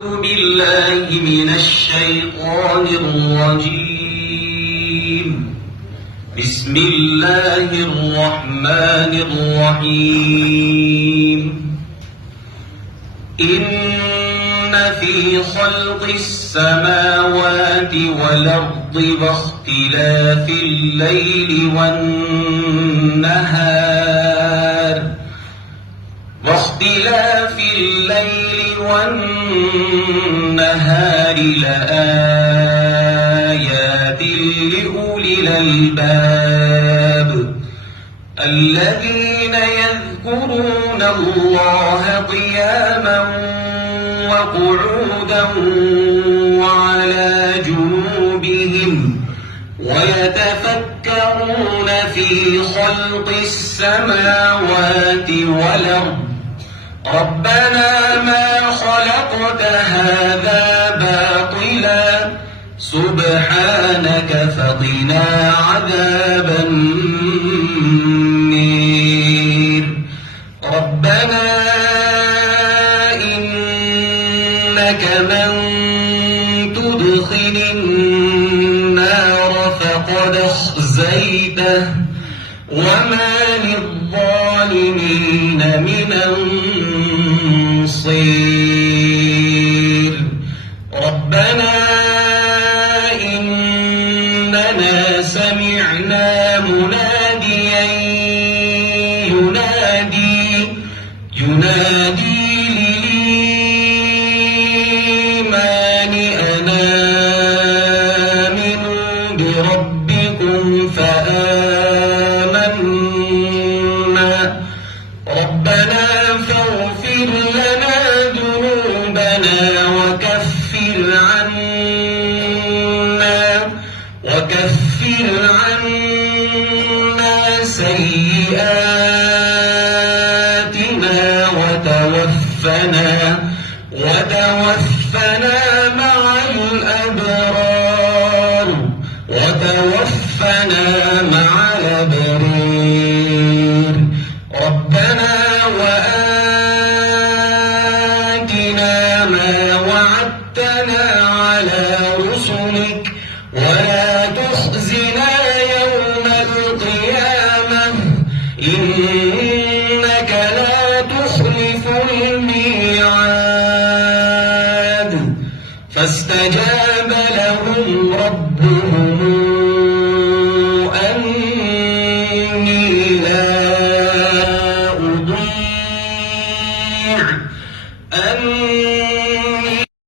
بالله من الشيطان الرجيم. بسم الله الرحمن الرحيم. إن في خلق السماوات والأرض واختلاف الليل والنهار لآيات لأولي الألباب الذين يذكرون الله قياما وقعودا وعلى جنوبهم ويتفكرون في خلق السماوات والأرض ربنا ما خلقت هذا باطلا سبحانك فقنا عذاب النار. ربنا إنك من تدخل النار فقد أخزيته وما للظالمين من أنصير. ربنا إننا سمعنا مناديا ينادي للإيمان أن آمنوا بربكم فآمنا. ربنا فاغفر لنا ذنوبنا وكفر عنا سيئاتنا وتوفنا مع الأبرار ربنا وآتنا ما وعدتنا على رسلك ولا تخزنا يوم القيامة إنك لا تخلف الميعاد. فاستجاب لهم ربهم